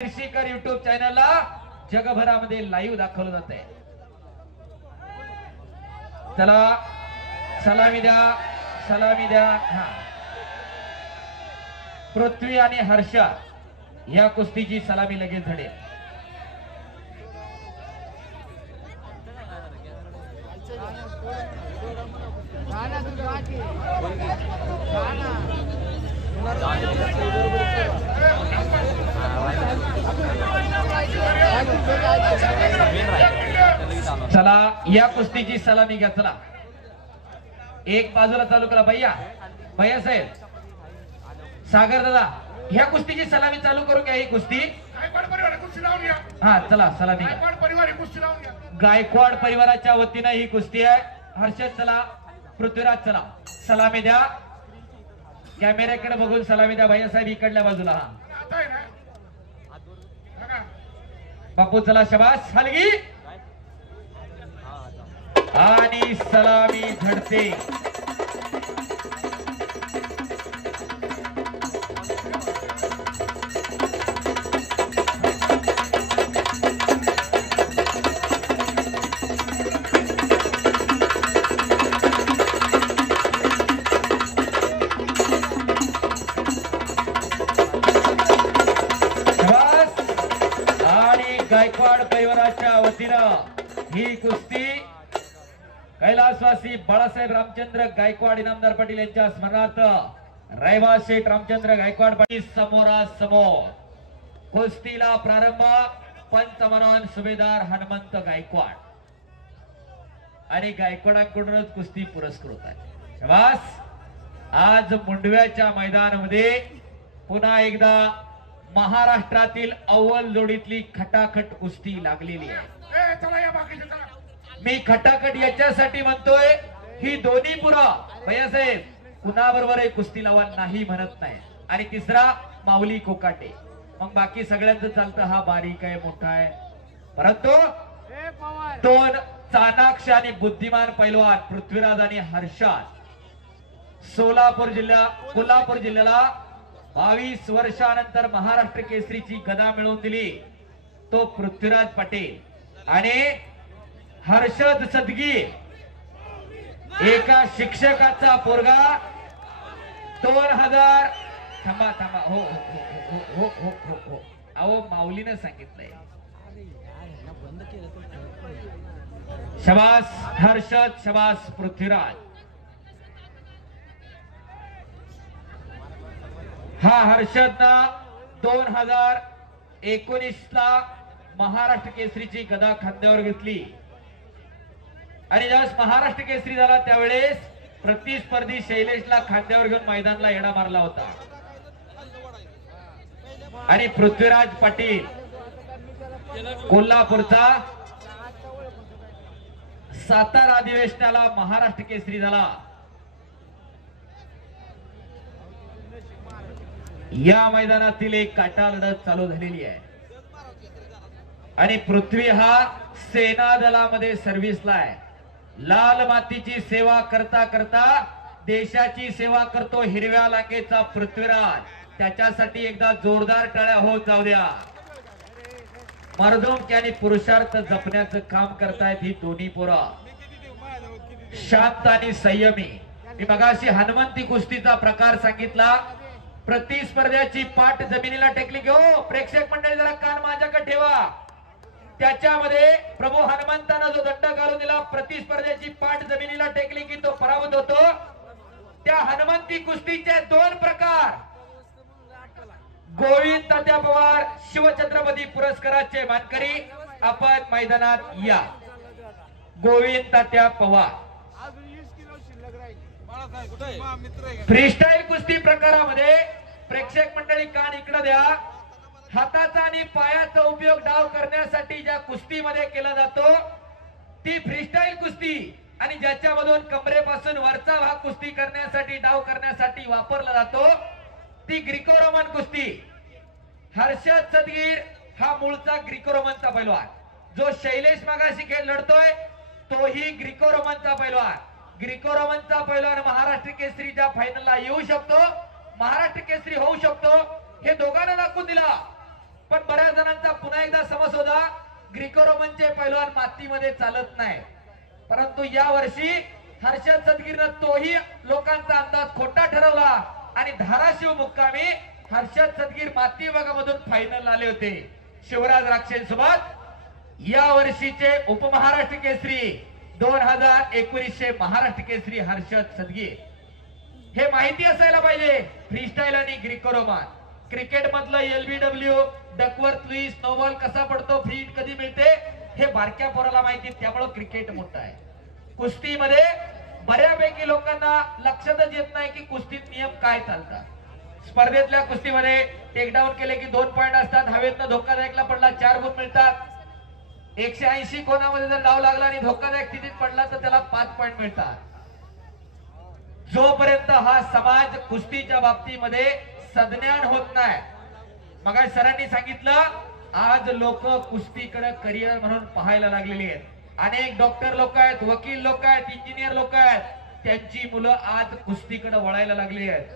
शिकर YouTube चॅनलला जगभरामध्ये live दाखवलं जात आहे। चला सलामी द्या हा पृथ्वी आणि हर्षा या कुस्तीची सलामी लगेच झडेल। चला या कुस्तीची सलामी घ्या। चला एक बाजूला चालू करा भैया साहेब सागर दादा ह्या कुस्तीची सलामी चालू करून घ्या। ही कुस्ती हा चला सलामी गायकवाड परिवाराच्या वतीने ही कुस्ती आहे। हर्षद चला पृथ्वीराज चला सलामी द्या। कॅमेऱ्याकडे बघून सलामी द्या भैया साहेब इकडल्या बाजूला हा बापू चला शबास हलगी आणि सलामी झडते। गायकवाड परिवाराच्या वतीनं ही कुस्ती कैलासवासी बाळासाहेब रामचंद्र गायकवाड इनामदार पाटील यांच्या स्मरणार्थ रहिवासी शेठ रामचंद्र गायकवाड पाटील समोरासमोर कुस्तीला प्रारंभ। पंचमहान सुभेदार हनुमंत गायकवाड आणि गायकवाडांकडूनच कुस्ती पुरस्कृत आहे। शाबास आज मुंडव्याच्या मैदानामध्ये पुन्हा एकदा महाराष्ट्रातील अव्वल जोडीतली खटाखट कुस्ती लागलेली आहे। मी खटाखट याच्यासाठी म्हणतोय ही दोन्ही पुरं भैयासाहेब कुणाबरोबर कुस्ती लावा नाही म्हणत नाही। आणि तिसरा माऊली कोकाटे मग बाकी सगळ्यांचं चालतं हा बारीक आहे मोठा आहे परंतु दोन चाणाक्ष आणि बुद्धिमान पैलवान पृथ्वीराज आणि हर्षद कोल्हापूर जिल्ह्याला 22 वर्षानंतर महाराष्ट्र केसरीची गदा मिळवून दिली तो पृथ्वीराज पटेल आणि हर्षद सदगीर एका शिक्षकाचा पोरगा 2000 थांबा हो अहो माऊलीने सांगितलंय। शबास हर्षद शबास पृथ्वीराज। हा हर्षदना 2019 ला महाराष्ट्र केसरीची गदा खांद्यावर घेतली आणि ज्यावेळेस महाराष्ट्र केसरी झाला त्यावेळेस प्रतिस्पर्धी शैलेशला खांद्यावर घेऊन मैदानाला येडा मारला होता आणि पृथ्वीराज पाटील कोल्हापूरचा सातारा अधिवेशनाला महाराष्ट्र केसरी झाला। या मैदानातील एक काटा लढत चालू झालेली आहे आणि पृथ्वी हा सेना दलामध्ये सर्व्हिसला आहे। लाल मातीची सेवा करता करता देशाची सेवा करतो हिरव्या लांगेचा पृथ्वीराज त्याच्यासाठी एकदा जोरदार टाळ्या होत जाऊ द्या। मर्दोम आणि पुरुषार्थ जपण्याचं काम करतायत ही दोन्ही पोरं शांत आणि संयमी। मी मगाशी हनुमंती कुस्तीचा प्रकार सांगितला। प्रतिस्पर्ध्याची पाठ जमिनीला टेकली घेऊ प्रेक्षक मंडळी जरा कान माझ्याकडे ठेवा। त्याच्यामध्ये प्रभू हनुमंतानं जो दंड घालून दिला प्रतिस्पर्ध्याची पाठ जमिनीला टेकली की तो पराभूत होतो। त्या हनुमंती कुस्तीचे दोन प्रकार गोविंद तात्या पवार शिवछत्रपती पुरस्काराचे मानकरी आपण मैदानात या। गोविंद तात्या पवार फ्रीस्टाईल कुस्ती प्रकारामध्ये प्रेक्षक मंडळी कान इकडे द्या। हाताचा आणि पायाचा उपयोग डाव करण्यासाठी ज्या कुस्तीमध्ये केला जातो ती फ्रीस्टाईल कुस्ती आणि ज्याच्यामधून कमरेपासून वरचा भाग कुस्ती करण्यासाठी डाव करण्यासाठी वापरला जातो ती ग्रीको रोमन कुस्ती। हर्षद सदगीर हा मूळचा ग्रीको रोमनचा पैलवान जो शैलेश मागाशी खेळ लढतोय तोही ग्रीको रोमनचा पैलवान। ग्रीको रोमनचा पैलवान महाराष्ट्र केसरीच्या फायनलला येऊ शकतो महाराष्ट्र केसरी होऊ शकतो हे दोघांना दाखवून दिला। पण बऱ्याच जणांचा पुन्हा एकदा समज होता ग्रीको रोमनचे पैलवान मातीमध्ये चालत नाही, परंतु या वर्षी हर्षद सदगीरनं तोही लोकांचा अंदाज खोटा ठरवला आणि धाराशिव मुक्कामी हर्षद सदगीर माती विभागामधून फायनल आले होते शिवराज राक्षेंसोबत। या वर्षीचे उपमहाराष्ट्र केसरी 2019 महाराष्ट्र केसरी हर्षद सदगीर, हे माहिती असायला पाहिजे। फ्रीस्टाईल आणि ग्रीको रोमन क्रिकेट मधलं LBW डकवर्थ लुईस नोबॉल कसा पडतो, फ्री हिट कधी मिळते हे बारक्या पोराला माहिती, त्यामुळे क्रिकेट मोठा आहे। कुस्तीमध्ये बऱ्यापैकी लोकांना लक्षातच येत नाही की कुस्तीत नियम काय चालतात। स्पर्धेतल्या कुस्तीमध्ये टेकडाऊन केले की 2 पॉइंट असतात, हवेतनं धोकादायकला पडला 4 गुण मिळतात, 180 कोणामध्ये जर डाव लागला आणि धोकादायक स्थितीत पडला तर त्याला 5 पॉइंट मिळतात। जोपर्यंत हा समाज कुस्तीच्या बाबतीमध्ये सज्ञान होत नाही, मग सरांनी सांगितलं आज लोक कुस्तीकडे करिअर म्हणून पाहायला लागलेली आहेत। अनेक डॉक्टर लोक आहेत, वकील लोक आहेत, इंजिनियर लोक आहेत, त्यांची मुलं आज कुस्तीकडे वळायला लागली आहेत।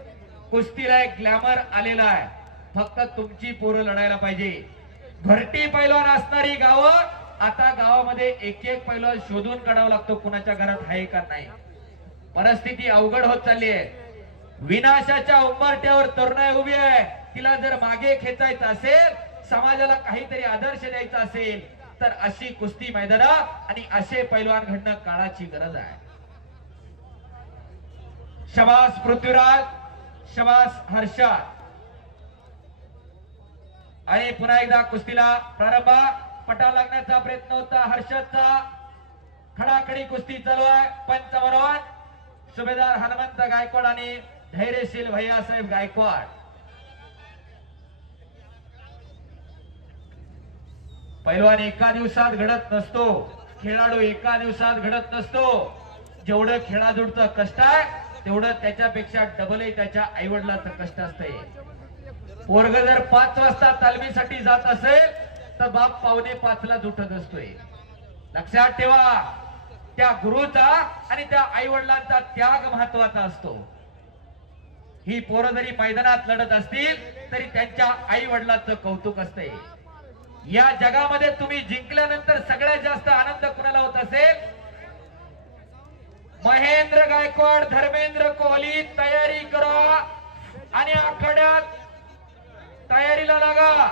कुस्तीला एक ग्लॅमर आलेला आहे, फक्त तुमची पोरं लढायला पाहिजे। घरटी पैलवान असणारी गावं आता गावामध्ये एक एक पैलवान शोधून काढावा लागतो कुणाच्या घरात आहे का नाही। परिस्थिती अवघड होत चालली आहे। विनाशाच्या उंबरठ्यावर तरुणाई उभी आहे, तिला जर मागे खेचायचं असेल, समाजाला काहीतरी आदर्श द्यायचा असेल तर अशी कुस्ती मैदान आणि असे पैलवान घडणं काळाची गरज आहे। शबास पृथ्वीराज, शबास हर्षद। आणि पुन्हा एकदा कुस्तीला प्रारंभ, पटा लागण्याचा प्रयत्न होता हर्षदचा, खडाखडी कुस्ती चालू आहे। पंच म्हणून सुभेदार हनुमंत गायकवाड आणि धैर्यशील भैयासाहेब गायकवाड। पैलवान एका दिवसात घडत नसतो, खेळाडू एका दिवसात घडत नसतो। जेवढं खेळाडूचं कष्ट आहे तेवढं त्याच्यापेक्षा डबल त्याच्या आई वडिलांचं कष्ट असतंय। पोरग जर 5 वाजता तालमीसाठी जात असेल तर बाप 4:45 उठत असतोय। लक्षात ठेवा, त्या गुरुचा आणि त्या आई वडिलांचा त्याग महत्वाचा असतो। ही पोरं जरी मैदानात लढत असतील तरी त्यांच्या आई वडिलांचं कौतुक असते। या जगामध्ये तुम्ही जिंकल्यानंतर सगळ्यात जास्त आनंद कुणाला होत असेल? महेंद्र गायकवाड, धर्मेंद्र कोहली तयारी करा आणि आखाड्यात तयारीला लागा।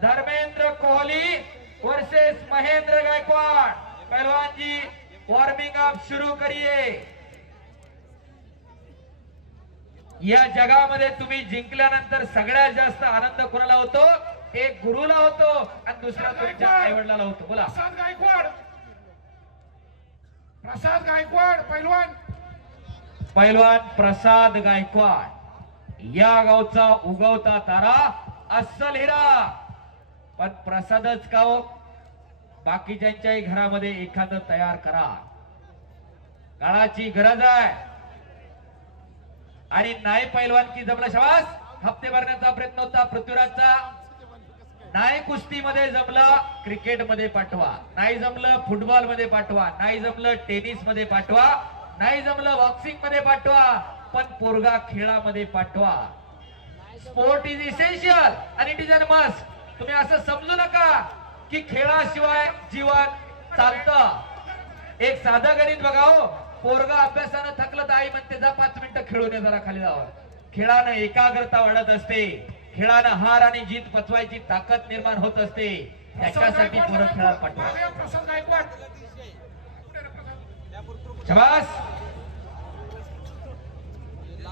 धर्मेंद्र कोहली वर्सेस महेंद्र गायकवाड। पहलवान जी वॉर्मिंग अप शुरू करिए। या जगामध्ये तुम्ही जिंकल्यानंतर सगळ्यात जास्त आनंद कोणाला होतो? एक गुरुला होतो आणि दुसरा तुमच्या आई वडिलाला होतो। बोला। प्रसाद गायकवाड पैलवान, पैलवान प्रसाद गायकवाड या गावचा उगवता तारा, अस्सल हिरा। पण प्रसादच का हो, बाकीच्यांच्याही घरामध्ये एखादं तयार करा, काळाची गरज आहे। आणि नाही पैलवान की जमलं, शबास। हप्ते भरण्याचा प्रयत्न होता पृथ्वीराजचा, नाही कुस्तीमध्ये जमलं क्रिकेट मध्ये पाठवा, नाही जमलं फुटबॉल मध्ये पाठवा, नाही जमलं टेनिस मध्ये पाठवा, नाही जमलं बॉक्सिंग मध्ये पाठवा, पण पोरगा खेळामध्ये पाठवा। स्पोर्ट इज इसेन्शियल आणि इट इज अ मस्ट। तुम्ही असं समजू नका की खेळाशिवाय जीवन चालतं। एक साधं गणित बघा हो, पोरगा अभ्यासानं थकलं तर आई म्हणते जा 5 मिनिटं खेळून ये, जरा खाली जावं। खेळानं एकाग्रता वाढत असते, खेळानं हार आणि जीत पचवायची ताकद निर्माण होत असते, त्याच्यासाठी पोरं खेळात पाठवा। प्रसाद गायकवाड, शबास।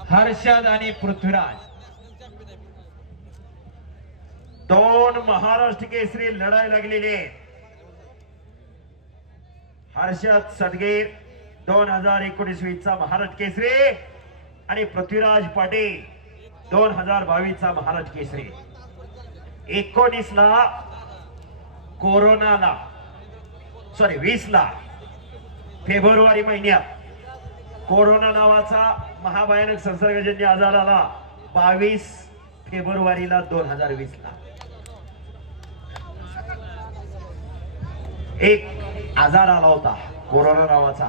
हर्षद आणि पृथ्वीराज 2 महाराष्ट्र केसरी लढाई लागलेली आहे। हर्षद सदगीर 2019 महाराष्ट्र केसरी आणि पृथ्वीराज पाटील 2022 महाराष्ट्र केसरी। 19 ला कोरोनाला 20 ला फेब्रुवारी महिन्यात कोरोना नावाचा महाभयानक संसर्गजन्य आजार आला। 22 फेब्रुवारीला 2020 ला एक आजार आला होता कोरोना नावाचा।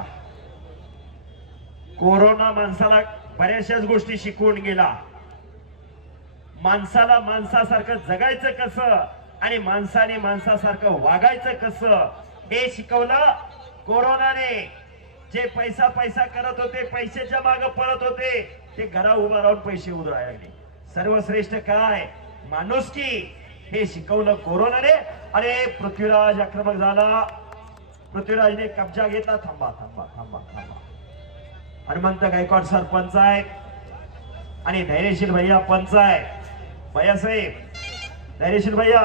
कोरोना माणसाला बऱ्याचशाच गोष्टी शिकवून गेला। माणसाला माणसासारखं जगायचं कसं आणि माणसाने माणसासारखं वागायचं कसं हे शिकवलं कोरोनाने. जे पैसा पैसा करत होते, पैशाच्या मागे पळत होते, ते घरा उभा राहून पैसे उधळायला लागले. सर्वश्रेष्ठ काय माणुसकी हे शिकवलं कोरोनाने. अरे पृथ्वीराज आक्रमक झाला, पृथ्वीराजने कब्जा घेतला. थांबा थांबा थांबा थांबा. हनुमंत गायकवाड सरपंच आहेत आणि धैर्यशील भैया पंच आहे. भैयासाहेब धैर्यशील भैया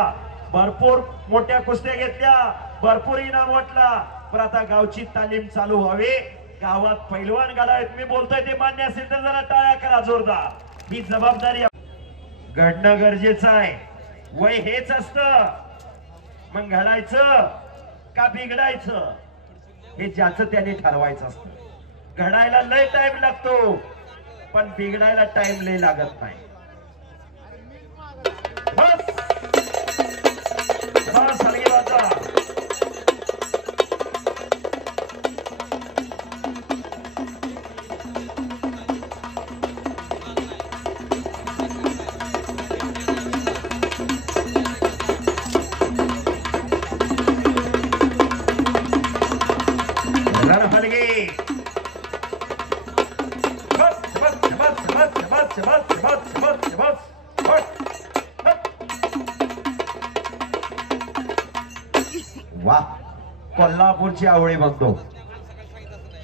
भरपूर मोठ्या कुस्त्या घेतल्या, भरपूर इनाम वाटला, पण आता गावची तालीम चालू व्हावी. गावात पैलवान घडावेत. मी बोलतोय ते मान्य असेल तर जरा टाळ्या करा जोरदार. ही जबाबदारी घडणं गरजेचं आहे. वय हेच असतं. मग घडायचं का बिघडायचं हे ज्याचं त्याने ठरवायचं असतं. घडायला लय टाइम लागतो, पण बिघडायला टाइम लय लागत नाही. बस बस हलगी वाचा. हलगी बस बस बस बस बस बस बस बस बस. वा कोल्हापूरची आवळी बघतो.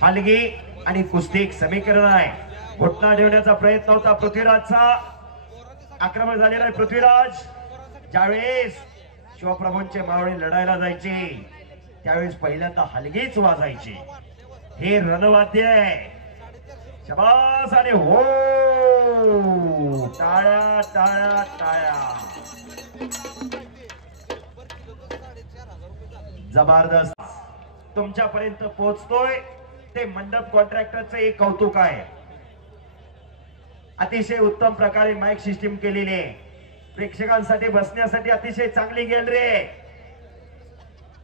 हलगी आणि कुस्ती एक समीकरण आहे. घोटणा ठेवण्याचा प्रयत्न होता पृथ्वीराजचा. आक्रमण झालेला आहे पृथ्वीराज. ज्यावेळेस शिवप्रभूंचे मावळे लढायला जायचे त्यावेळेस पहिल्यांदा हलगीच वाजायची. हे रणवाद्य आहे. शबास आणि हो टाळ्या टाळ्या टाळ्या. जबरदस्त तुमच्यापर्यंत पोहोचतोय ते मंडप कॉन्ट्रॅक्टरचं एक कौतुक आहे. अतिशय उत्तम प्रकारे माईक सिस्टीम केलेली आहे. प्रेक्षकांसाठी बसण्यासाठी अतिशय चांगली गॅलरी आहे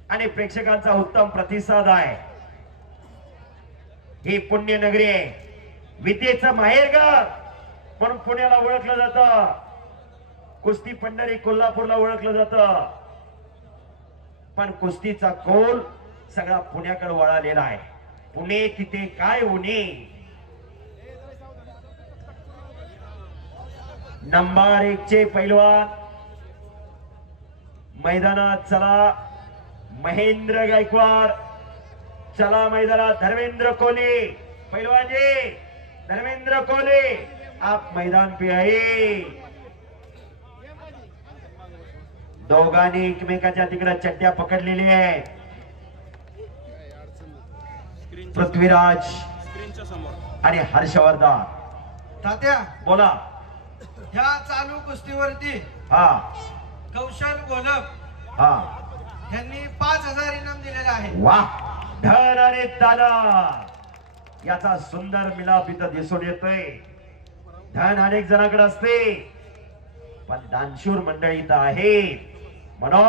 आणि प्रेक्षकांचा उत्तम प्रतिसाद आहे. ही पुण्यनगरी आहे, विद्येचं माहेरघर म्हणून पुण्याला ओळखलं जातं. कुस्ती पंढरी कोल्हापूरला ओळखलं जातं, पण कुस्तीचा कौल सगळा पुण्याकडे वळालेला आहे. पुणे तिथे काय उणे. नंबर 1 चे पैलवान मैदानात चला. महेंद्र गायकवाड चला मैदानात. धर्मेंद्र कोहली पैलवान जी, धर्मेंद्र कोहली आप मैदान पे आहे. दोघांनी एकमेकाच्या तिकडे चड्ड्या पकडलेल्या आहेत. पृथ्वीराज आणि हर्षवर्धन. तात्या बोला. ह्या चालू कुस्तीवरती हा कौशल गोलप हा यांनी 5000 इनाम दिलेले आहे. वा धन आणि दाना याचा सुंदर मिलाप इथं दिसून येतोय. धन अनेक जणांकडे असते, पण दानशूर मंडळी इथं आहे म्हणून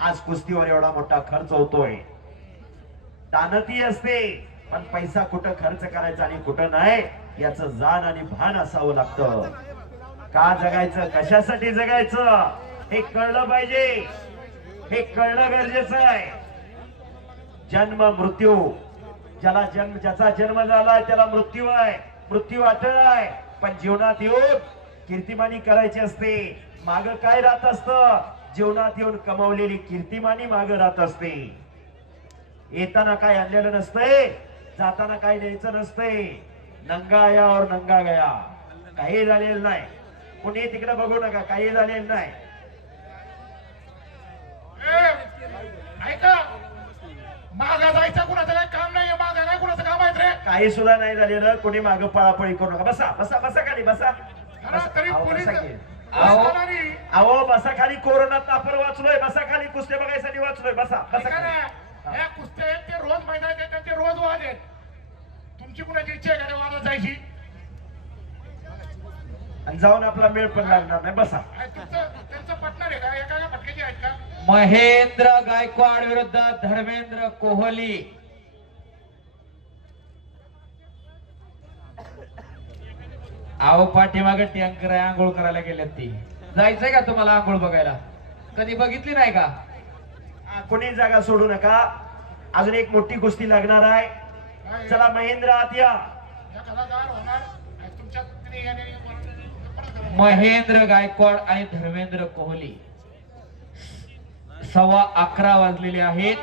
आज कुस्तीवर एवढा मोठा खर्च होतोय. दानती असते, पण पैसा कुठं खर्च करायचा आणि कुठं नाही याचं जाण आणि भान असावं लागतं. का जगायचं, कशासाठी जगायचं हे कळलं पाहिजे. हे कळणं गरजेचं आहे. जन्म मृत्यू, ज्याचा जन्म झालाय त्याला मृत्यू आहे, मृत्यू अटळ आहे. पण जीवनात येऊन कीर्तिमानी करायची असते. माग काय राहत असतं, जीवनात येऊन कमावलेली कीर्तिमानी माग राहत असते. येताना काय आणलेलं नसतंय, जाताना काय न्यायचं नसतंय. नंगा आया और नंगा गया. काही झालेलं नाही. कुणी तिकडे बघू नका, काही झालेलं नाही. ऐका, मागा जायचं कुणाचं काही काम नाही. मागा नाही कुणाचं काम आहे रे. काही सुद्धा नाही झालेलं. कोणी माग पळापळी करू नका. बसा बसा बसा खाली बसा. तरी अहो, पोलीस बसा की. असतानाही अहो बसा खाली. कोरोनात आपण वाचलोय. बसा खाली. कुस्त्या बघायसाठी वाचलोय. बसा बसा ऐका ना, खाली. या कुस्त्या आहेत ते रोज मैदानात येतात, ते रोज वाद आहेत. तुमची कुणाची इच्छा आहे का रे वादात जायची? आणि जाऊन आपला मेळ पण लागणार नाही. बसा. त्यांचं पटणार आहे का? एका फटक्याची आहेत का? महेंद्र गायकवाड विरुद्ध धर्मेंद्र कोहली. आहो पाठीमागे टँकर आहे, आंघोळ करायला गेल्यात ती. जायचंय का तुम्हाला आंघोळ बघायला? कधी बघितली नाही का? कोणी जागा सोडू नका, अजून एक मोठी कुस्ती लागणार आहे. चला महेंद्र आत या. या कलाकार होणार आणि तुमच्या तिने याने महेंद्र गायकवाड आणि धर्मेंद्र कोहली. 11:15 वाजलेले आहेत.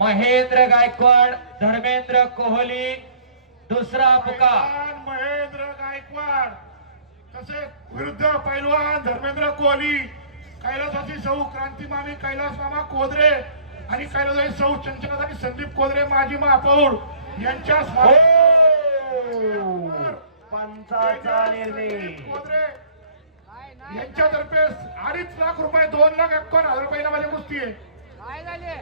महेंद्र गायकवाड, धर्मेंद्र कोहली, दुसरा पुकार. पैलवान महेंद्र गायकवाड तसेच विरुद्ध पैलवान धर्मेंद्र कोहली, कैलासाची सौ क्रांती मामी कैलास मामा कोदरे आणि कैलासाची सौ चंचलाताई संदीप कोदरे माजी महापौर यांच्या पंचाचा निर्णय. कोदरे यांच्यातर्फे 2.5 लाख रुपये 2,51,000 रुपये माझी कुस्ती आहे. काय झाले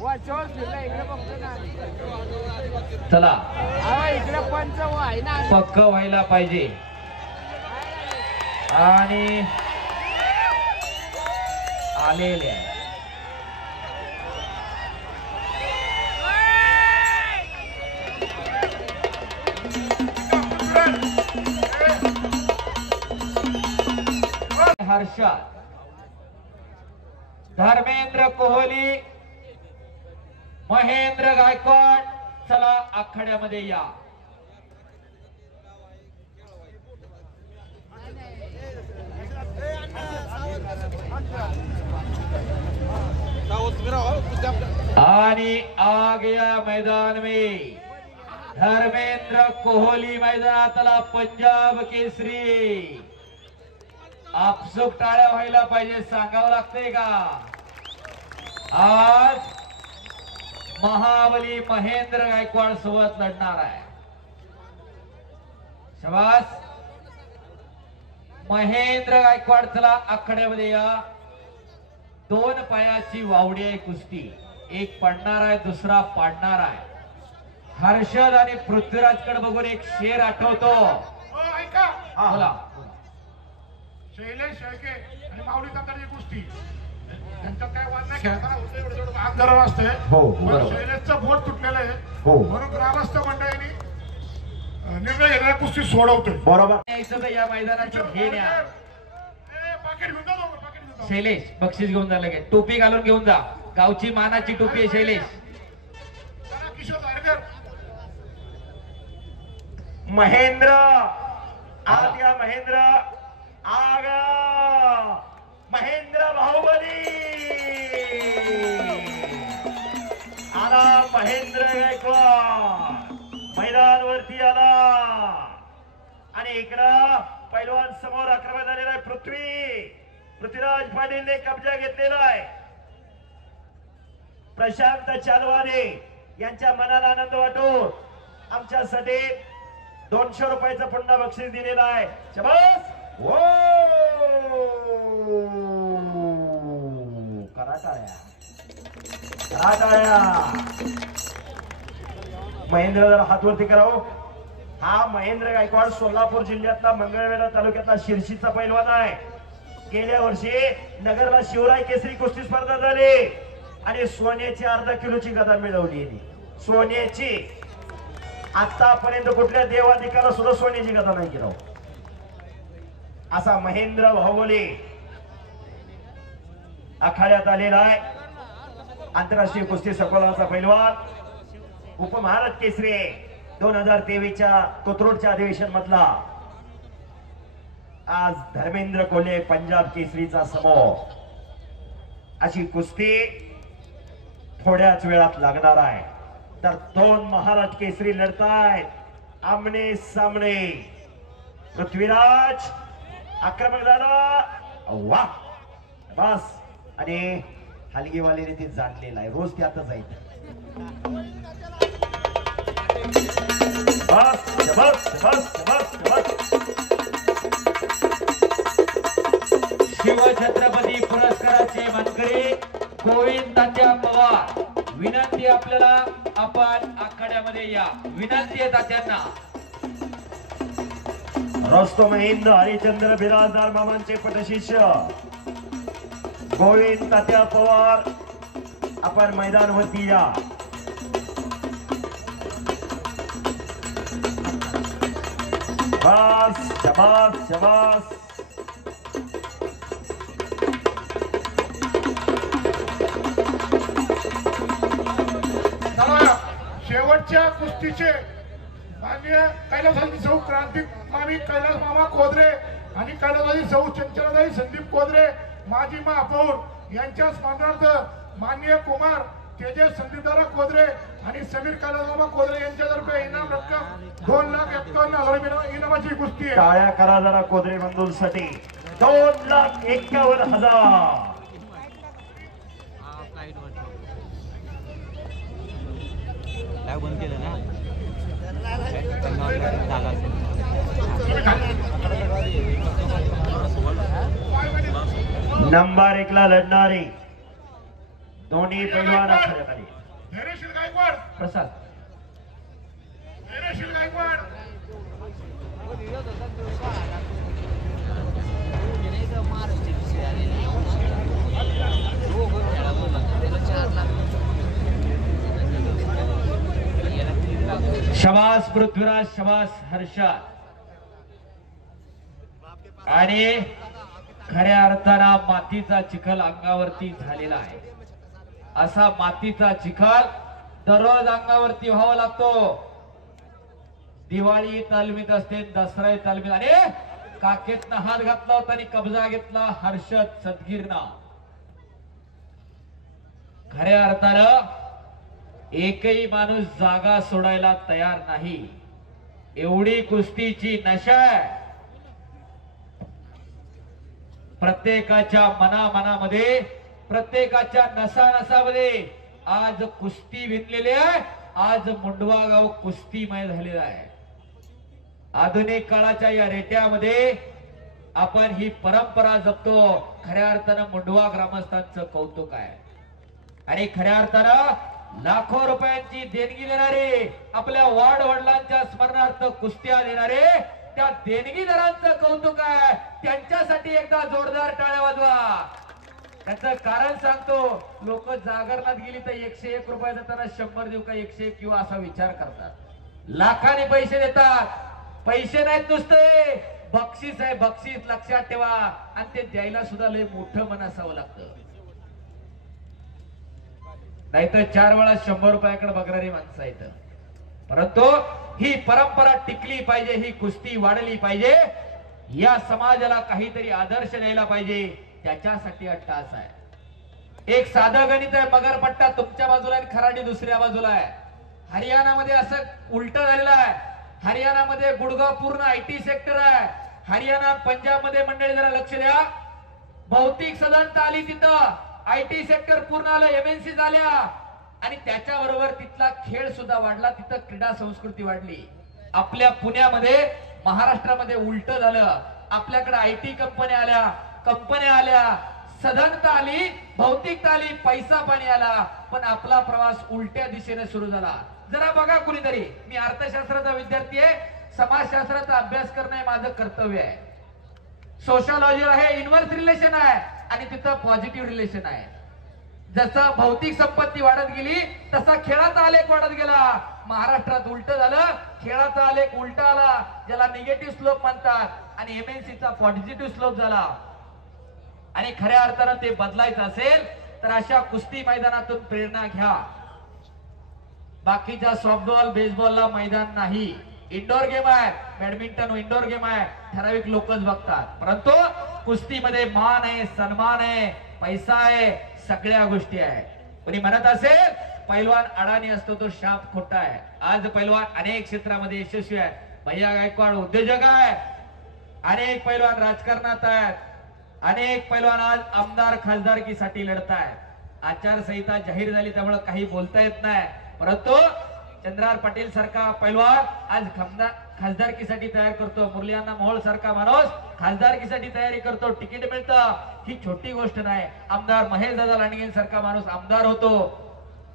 वाचोर फिरला इकडे बघतो ना. चला अहो, इकडे पंच आहे ना. पक्क व्हायला पाहिजे. आणि आलेले आहे. हर्षद, धर्मेंद्र कोहली, महेंद्र गायकवाड, चला आखाड्यामध्ये या. आणि आ गया मैदान में धर्मेंद्र कोहली मैदानातला पंजाब केसरी. आपसूक टाळ्या व्हायला पाहिजे, सांगावं लागतंय का? आज महाबली महेंद्र गायकवाड सोबत लढणार आहे. शाबास महेंद्र गायकवाड, चला आखाड्यामध्ये या. 2 पायाची वावडी आहे कुस्ती. एक पडणार आहे, दुसरा पाडणार आहे. हर्षद आणि पृथ्वीराजकडे बघून एक शेर आठवतो. हो ऐका, बोला. शैलेश शेळके आणि माऊली तांदळाची कुस्ती त्यांच्यात काय वाद नाही. खेळताना होतं एवढं थोडं अंधार असते. हो, बरोबर. शैलेशचं बोट तुटलेलं आहे. हो. म्हणून ग्रामस्थ मंडळाने निर्णय घेतला कुस्ती सोडवतोय. बरोबर. यायचं तर या मैदानाची घेण या. पाकिट घेऊन जा दोघं, पाकिट घेऊन जा. शैलेश बक्षीस घेऊन जा, लगेच टोपी घालून घेऊन जा. गावची मानाची टोपी आहे शैलेश. चला, किशोर धारकर. महेंद्र आत या. महेंद्र आगा. महेंद्र बाहुबली आला. महेंद्र गायकवाड मैदानावरती आला आणि इकडं पैलवान समोर आक्रमण झालेला आहे. पृथ्वीराज पाटीलने कब्जा घेतलेला आहे. प्रशांत चालवाने यांच्या मनाला आनंद वाटून आमच्यासाठी 200 रुपयाचं पुन्हा बक्षीस दिलेलं आहे. शाबास. ओ कराटाळ्या, कराटाळ्या. महेंद्र जरा हातवरती करावं. हा महेंद्र गायकवाड सोलापूर जिल्ह्यातला मंगळवेढा तालुक्यातला शिरशीचा पैलवान आहे. गेल्या वर्षी नगरला शिवराय केसरी कुस्ती स्पर्धा झाली आणि सोन्याची अर्धा किलोची गदा मिळवली. सोन्याची. आतापर्यंत कुठल्या देवाधिकाला सुद्धा सोन्याची गदा नाही केला. असा महेंद्र बाहुबली आखाड्यात आलेला आहे. आंतरराष्ट्रीय कुस्ती संकुलाचा पैलवान, उपमहाराष्ट्र केसरी 2023च्या कोथरूडच्या अधिवेशन मधला. आज धर्मेंद्र कोहली पंजाब केसरीचा समोर. अशी कुस्ती थोड्याच वेळात लागणार आहे. तर 2 महाराष्ट्र केसरी लढतायत आमने सामने. पृथ्वीराज आक्रमक झाला. वा बस. आणि हलगीवालीने ते जाणलेला आहे. रोज त्यातच जायचं. बस बस बस बस बस. शिवछत्रपती पुरस्काराचे मानकरी गोविंद तात्या पवार. विनंती आपल्याला, आपण आखाड्यामध्ये या. विनंती आहे तात्यांना. रस्तो महेंद्र हरिचंद्र बिराजदार मामांचे पटशिष्य गोविंद तात्या पवार, आपण मैदानावरती या. बस शाबास शाबास. आजच्या कुस्तीचे माननीय कैलासवासी सौ क्रांती मामी कैलास मामा कोदरे आणि कैलासवासी सौ चंचलाताई संदीप कोदरे माजी महापौर यांच्या स्मरणार्थ माननीय कुमार तेजस संदीपदारा कोदरे आणि समीर कैलासमामा कोदरे यांच्यातर्फे इनाम रक्कम 2,51,000 इनामाची कुस्ती आहे. टाळ्या करा जरा कोदरे बंधूंसाठी. 2,51,000. बंद केलं ना नंबर 1 ला लढणारी दोन्ही पैलवान आखाड्याखाली. धैर्यशील गायकवाड प्रसाद धैर्यशील गायकवाड शबास पृथ्वीराज, शबास हर्षद. आणि खऱ्या अर्थानं मातीचा चिखल अंगावरती झालेला आहे. असा मातीचा चिखल दररोज अंगावरती व्हावा लागतो. दिवाळी तालमीत असते, दसरा तालमीत. अरे काकेतनं हात घातला होता आणि कब्जा घेतला हर्षद सदगीरना. खऱ्या अर्थानं एकही माणूस जागा सोडायला तयार नाही. एवढी कुस्तीची नशा आहे. प्रत्येकाच्या मनामध्ये, प्रत्येकाच्या नसामध्ये आज कुस्ती विणलेली आहे. आज मुंडवा गाव कुस्तीमय झालेला आहे. आधुनिक काळाच्या या रेट्यामध्ये आपण ही परंपरा जपतो. खऱ्या अर्थानं मुंडवा ग्रामस्थांचं कौतुक आहे. आणि खऱ्या अर्थानं लाखो रुपयांची देणगी देणारे, आपल्या वाढ वडिलांच्या स्मरणार्थ कुस्त्या देणारे त्या देणगीदारांचं कौतुक आहे. त्यांच्यासाठी एकदा जोरदार टाळ्या वाजवा. त्याचं कारण सांगतो. लोक जागरणात गेली तर 101 रुपये देताना 100 देऊ का 101 किंवा असा विचार करतात. लाखाने पैसे देतात. पैसे नाहीत नुसते, बक्षीस आहे. बक्षीस लक्षात ठेवा. आणि ते द्यायला सुद्धा लय मोठं मन असावं लागतं. नाहीतर 4 वेळा 100 रुपयाकडे बघणारी माणसं आहेत. परंतु ही परंपरा टिकली पाहिजे. ही कुस्ती वाढली पाहिजे. या समाजाला काहीतरी आदर्श द्यायला पाहिजे. त्याच्यासाठी हा टास आहे. एक साधं गणित आहे. मगरपट्टा तुमच्या बाजूला आणि खराडी दुसऱ्या बाजूला आहे. हरियाणामध्ये असं उलट झालेलं आहे. हरियाणामध्ये गुडगाव पूर्ण IT सेक्टर आहे. हरियाणा पंजाब मध्ये मंडळी जरा लक्ष द्या. भौतिक सदनता आली तिथं. IT सेक्टर पूर्ण आलं. MNC झाल्या. आणि त्याच्याबरोबर तिथला खेळ सुद्धा वाढला. तिथं क्रीडा संस्कृती वाढली. आपल्या पुण्यामध्ये महाराष्ट्रामध्ये उलट झालं. आपल्याकडे IT कंपन्या आल्या, सधनता आली, भौतिकता आली, पैसा पाणी आला. पण आपला प्रवास उलट्या दिशेने सुरू झाला. जरा बघा कुणीतरी. मी अर्थशास्त्राचा विद्यार्थी आहे. समाजशास्त्राचा अभ्यास करणं हे माझं कर्तव्य आहे. सोशलॉजी आहे, इन्व्हर्स रिलेशन आहे आणि तिथं पॉझिटिव्ह रिलेशन आहे. जसं भौतिक संपत्ती वाढत गेली तसा खेळाचा आलेख वाढत गेला. महाराष्ट्रात उलट झालं. खेळाचा आलेख उलटा आला, ज्याला निगेटिव्ह स्लोप म्हणतात. आणि MNCचा पॉझिटिव्ह स्लोप झाला. आणि खऱ्या अर्थानं ते बदलायचं असेल तर अशा कुस्ती मैदानातून प्रेरणा घ्या. बाकीच्या सॉफ्टबॉल बेसबॉलला मैदान नाही. इंडोर गेम आहे. बॅडमिंटन इंडोर गेम आहे. ठराविक लोकच बघतात. परंतु कुस्तीमध्ये मान आहे, सन्मान आहे, पैसा आहे, सगळ्या गोष्टी आहे. कोणी म्हणत असेल पैलवान अडाणी असतो तो शाप खोटा आहे. आज पैलवान अनेक क्षेत्रामध्ये यशस्वी आहे. भैया गायकवाड उद्योजक आहे. अनेक पैलवान राजकारणात आहेत. अनेक पैलवान आज आमदार खासदारकीसाठी लढत आहेत. आचारसंहिता जाहीर झाली त्यामुळे काही बोलता येत नाही. परंतु चंद्रहार पाटील सारखा पैलवान आज खासदारकीसाठी तयार करतो. मुरलीअण्णा मोहोळ सारखा माणूस खासदारकीसाठी तयारी करतो. तिकीट मिळतं. ही छोटी गोष्ट नाही. आमदार महेश दादा लांडगे सारखा माणूस आमदार होतो.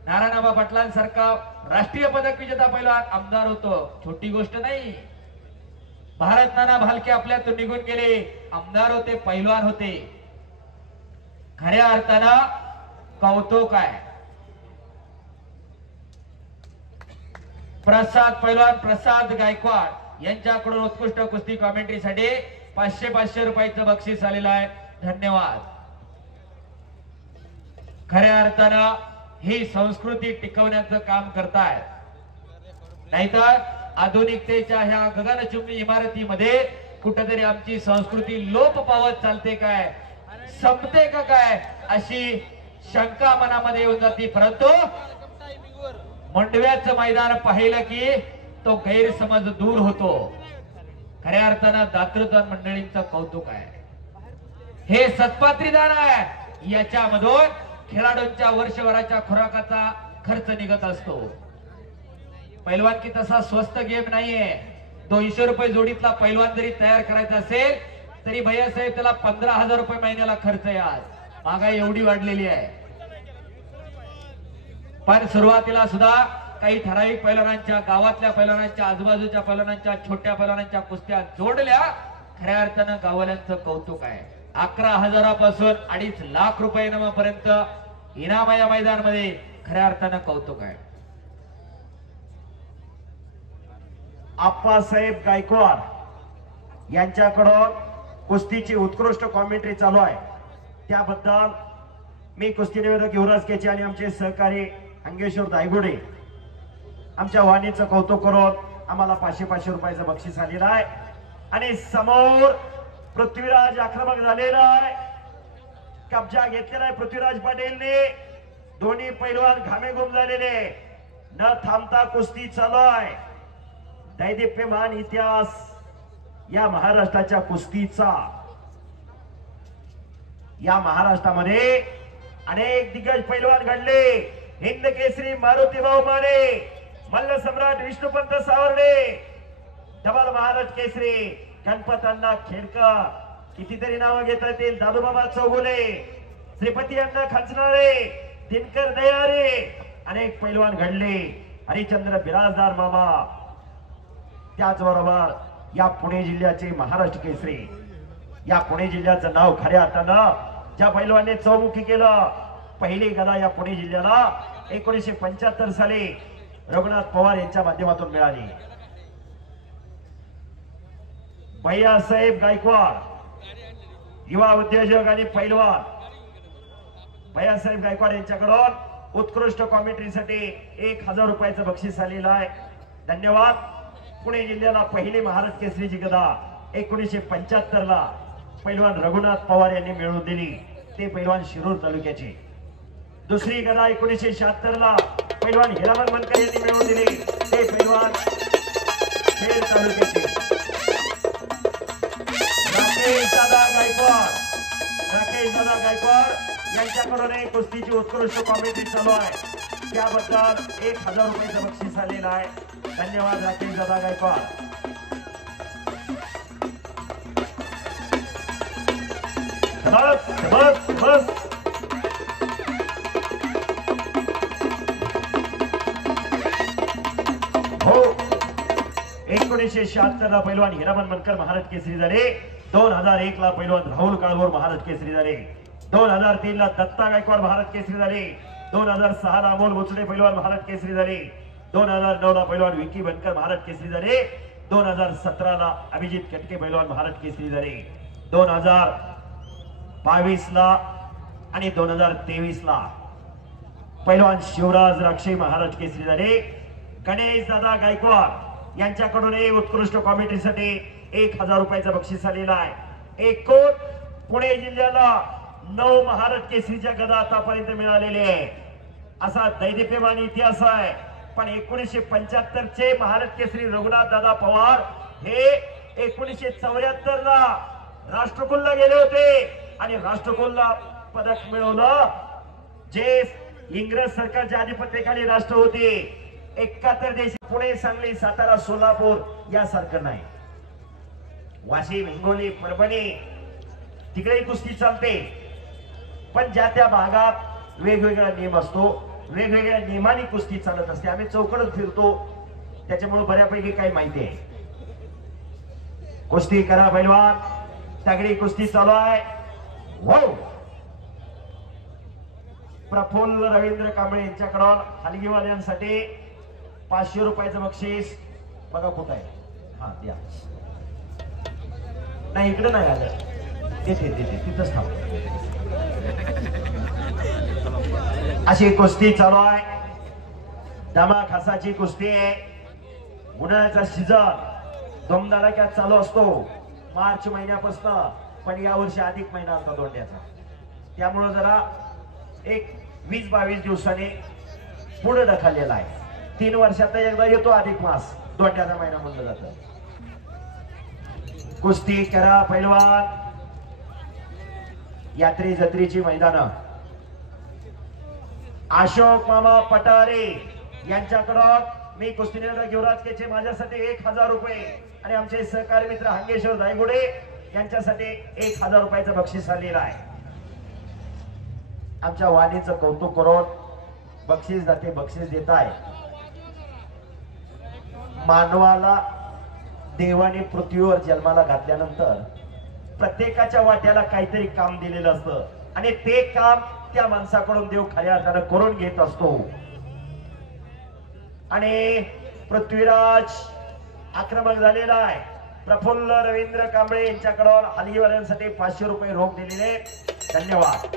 नारायणबा पाटलांसारखा राष्ट्रीय पदक विजेता पैलवान आमदार होतो. छोटी गोष्ट नाही. भारत नाना भालके आपल्यातून निघून गेले. आमदार होते, पैलवान होते. खऱ्या अर्थानं कौतुक आहे. प्रसाद पैलवान प्रसाद गायकवाड यांच्याकडून उत्कृष्ट कुस्ती कॉमेंट्रीसाठी 500 रुपयाचं बक्षीस आलेलं आहे. धन्यवाद. खऱ्या अर्थानं ही संस्कृती टिकवण्याचं काम करतायत. नाहीतर आधुनिकतेच्या ह्या गगनचुंबी इमारतीमध्ये कुठेतरी आमची संस्कृती लोप पावत चालते काय, संपते का काय, अशी शंका मनामध्ये येऊन जाते. परंतु मांडव्याचं मैदान पाहिलं की तो गैरसमज दूर होतो. खऱ्या अर्थानं दातृत्व मंडळींचं कौतुक आहे. हे सत्पात्रीदान आहे. याच्यामधून खेळाडूंच्या वर्षभराच्या खुराकाचा खर्च निघत असतो. पैलवानकी तसा स्वस्त गेम नाहीये. 200 रुपये जोडीतला पैलवान जरी तयार करायचा असेल तरी भैयासाहेब त्याला 15,000 रुपये महिन्याला खर्च आहे. आज महागाई एवढी वाढलेली आहे. पण सुरुवातीला सुद्धा काही ठराविक पैलवानांच्या, गावातल्या पैलवानांच्या, आजूबाजूच्या पैलवानांच्या, छोट्या पैलवानांच्या कुस्त्या जोडल्या. खऱ्या अर्थानं गावल्यांचं कौतुक आहे. 11,000 पासून 2.5 लाख रुपये पर्यंत इनाम या मैदानामध्ये खऱ्या अर्थानं कौतुक आहे. आप्पासाहेब गायकवाड यांच्याकडून कुस्तीची उत्कृष्ट कॉमेंट्री चालू आहे. त्याबद्दल मी कुस्ती निवेदक युवराज केचे आणि आमचे सहकारी अंगेश्वर दायगुडे आमच्या वाणीचं कौतुक करून आम्हाला 500 रुपयाचं बक्षीस आलेलं आहे. आणि समोर पृथ्वीराज आक्रमक झालेला आहे. कब्जा घेतलेला आहे पृथ्वीराज पाटीलने. दोन्ही पैलवान घामेघूम झालेले. न थांबता कुस्ती चालू आहे. दैदिप्यमान इतिहास या महाराष्ट्राच्या कुस्तीचा. या महाराष्ट्रामध्ये अनेक दिग्गज पैलवान घडले. हिंद केसरी मारुतीभाऊ माने, मल्ल सम्राट विष्णुपंत सावर्डे, डबल महाराष्ट्र केसरी गणपत अण्णा खेडकर, कितीतरी नावं घेता येतील, दादूबाबा चौगुले, श्रीपती अण्णा खंचनाळे, दिनकर दयारे, अनेक पैलवान घडले. हरिचंद्र बिराजदार मामा. त्याचबरोबर या पुणे जिल्ह्याचे महाराष्ट्र केसरी. या पुणे जिल्ह्याचं नाव खऱ्या अर्थानं ज्या पैलवानने चौमुखी केलं, पहिली गदा या पुणे जिल्ह्याला 1975 साली रघुनाथ पवार यांच्या माध्यमातून मिळाली. भैयासाहेब गायकवाड युवा उद्योजक आणि पैलवान. भैयासाहेब गायकवाड यांच्याकडून उत्कृष्ट कॉमेंट्रीसाठी 1,000 रुपयाचं बक्षीस आलेलं आहे. धन्यवाद. पुणे जिल्ह्याला पहिली महाराष्ट्र केसरीची गदा 1975 ला पैलवान रघुनाथ पवार यांनी मिळवून दिली. ते पैलवान शिरूर तालुक्याचे. दुसरी गदा 1976 ला पैलवान हिरामन मनकर यांनी मिळवून दिली. ते पैलवान खेड तालुक्याचे. राकेश दादा गायकवाड यांच्याकडून एक कुस्तीची उत्कृष्ट कॉमेंट्री चालू आहे. त्याबद्दल 1,000 रुपयाचं बक्षीस आलेलं आहे. धन्यवाद राकेश दादा गायकवाड. बस बस बस. हो, 1976 ला पैलवान हिरामन मनकर महाराष्ट्र केसरी झाले. 2001 ला पैलवान राहुल काळभोर महाराष्ट्र केसरी झाले. 2003 ला दत्ता गायकवाड महाराष्ट्र केसरी झाले. 2006 ला अमोल बोचडे पैलवान महाराष्ट्र केसरी झाले. 2009 ला पैलवान विकी बनकर महाराष्ट्र केसरी झाले. 2017 ला अभिजित कटके पैलवान महाराष्ट्र केसरी झाले. 2022 ला आणि 2023 ला पैलवान शिवराज राक्षे महाराष्ट्र केसरी झाले. गणेश दादा गायकवाड यांच्याकडून एक उत्कृष्ट कॉमेंट्रीसाठी 1,000 रुपयाचं बक्षीस आलेलं आहे. एकूण पुणे जिल्ह्याला 9 महाराष्ट्र केसरीच्या गदा आतापर्यंत मिळालेले आहे. असा दैदिप्यमान इतिहास आहे. पण 1975 चे महाराष्ट्र केसरी रघुनाथ दादा पवार हे 1974 ला राष्ट्रकुलला गेले होते आणि राष्ट्रकुलला पदक मिळवलं. जे इंग्रज सरकारच्या आधिपत्याखाली राष्ट्र होते. 71 देश, पुणे, सांगली, सातारा, सोलापूर यासारखं नाही. वाशिम, हिंगोली, परभणी तिकडे कुस्ती चालते. पण ज्या त्या भागात वेगवेगळा नियम असतो. वेगवेगळ्या नियमाने कुस्ती चालत असते. आम्ही चौकडच फिरतो, त्याच्यामुळे बऱ्यापैकी काही माहिती आहे. कुस्ती करा पैलवान. तगडी कुस्ती चालू आहे. हो, प्रफुल्ल रवींद्र कांबळे यांच्याकडून हलगीवाल्यांसाठी 500 रुपयाचं बक्षीस. बघा कुठं आहे. हा द्या. नाही इकडे नाही आलं. देते तिथंच थांब. अशी कुस्ती चालू आहे. दमा खासाची कुस्ती आहे. उन्हाळ्याचा सीझन दमदाराक्यात चालू असतो मार्च महिन्यापासून, पण यावर्षी अधिक महिना होता दोंड्याचा, त्यामुळं जरा एक 20-22 दिवसांनी पुढे ढकललेला आहे. 3 वर्षात एकदा येतो अधिक मास, दोंड्याचा महिना म्हणलं जातं. कुस्ती करा पैलवान, यात्री जत्रेची मैदानं. अशोक मामा पटारे यांच्याकडं मी कुस्तीनगर युवराज केचे माझ्यासाठी 1000 रुपये आणि आमचे सहकारी मित्र हंगेश्वर दायगुडे यांच्यासाठी 1000 रुपयाचं बक्षीस आलेलं आहे. आमच्या वाणीचं कौतुक करून बक्षीस जाते बक्षीस देत आहे. मानवाला देवाने पृथ्वीवर जन्माला घातल्यानंतर प्रत्येकाच्या वाट्याला काहीतरी काम दिलेलं असतं आणि ते काम त्या माणसाकडून देव खऱ्या अर्थानं करून घेत असतो. आणि पृथ्वीराज आक्रमक झालेला आहे. प्रफुल्ल रवींद्र कांबळे यांच्याकडून हल्लीवाल्यांसाठी 500 रुपये रोख दिलेले. धन्यवाद.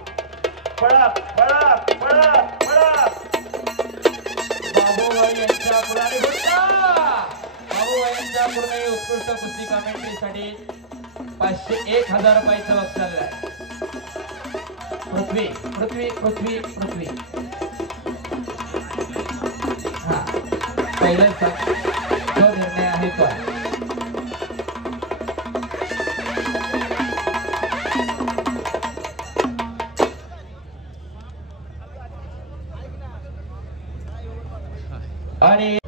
पळत पळत पळत पळत बाबूभाई यांच्या पुढारी घोषणा. बाबूभाई यांच्या पूर्ण उत्कृष्ट कुस्ती कमेंट्रीसाठी 1000 रुपयाचं बक्षीस आलेलं आहे. पृथ्वी पृथ्वी पृथ्वी पृथ्वी हा पहिल्यांदा जो निर्णय आहे तो आहे. आणि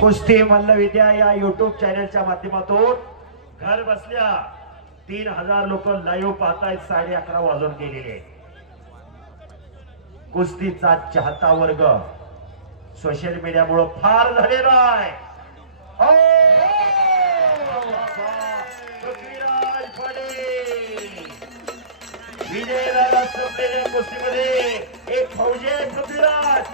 कुस्ती मल्लविद्या या युट्यूब चॅनलच्या माध्यमातून घर बसल्या 3000 लोक लाईव्ह पाहतायत. 11:30 वाजून गेलेले. कुस्तीचा चाहता वर्ग सोशल मीडियामुळे फार झालेला आहे. पृथ्वीराज फडे विजय झाला संपलेल्या कुस्तीमध्ये. एक फौजी आहे पृथ्वीराज,